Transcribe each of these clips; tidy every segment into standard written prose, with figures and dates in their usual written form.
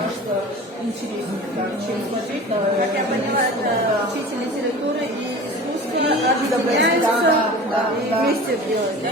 кажется, интереснее, да, чем смотреть на... Как я поняла, это учитель литературы и искусства объединяются и вместе делают, да?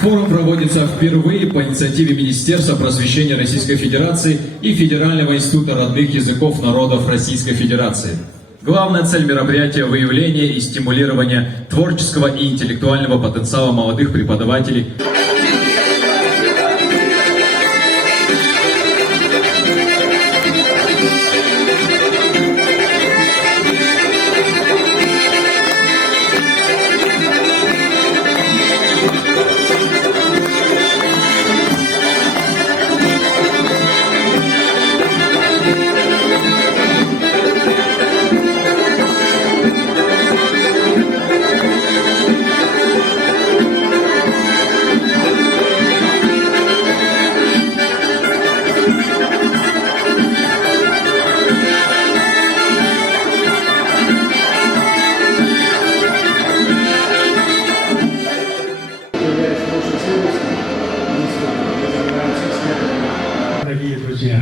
Форум проводится впервые по инициативе Министерства просвещения Российской Федерации и Федерального института родных языков народов Российской Федерации. Главная цель мероприятия – выявление и стимулирование творческого и интеллектуального потенциала молодых преподавателей. Дорогие друзья,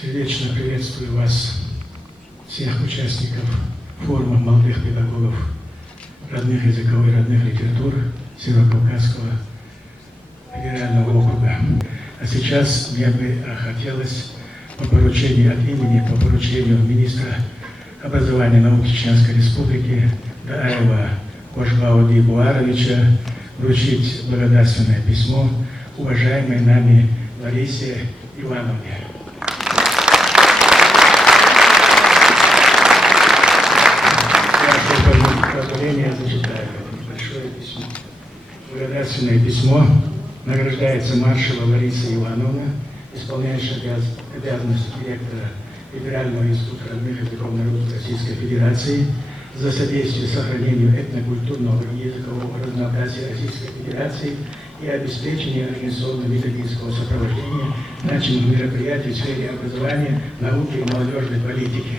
сердечно приветствую вас, всех участников форума молодых педагогов родных языков и родных литератур Северокавказского федерального округа. А сейчас мне бы хотелось по поручению министра образования и науки Чеченской Республики Дааева Ошбауди Буаровича вручить благодарственное письмо уважаемой нами Ларисе Ивановне. Ваше позволение, зачитаю небольшое письмо. Благодарственное письмо награждается маршала Лариса Ивановна, исполняющая обязанности директора Федерального института родных языков народов Российской Федерации, за содействие сохранению этнокультурного и языкового разнообразия Российской Федерации и обеспечение организационно-методического сопровождения начатых мероприятий в сфере образования, науки и молодежной политики.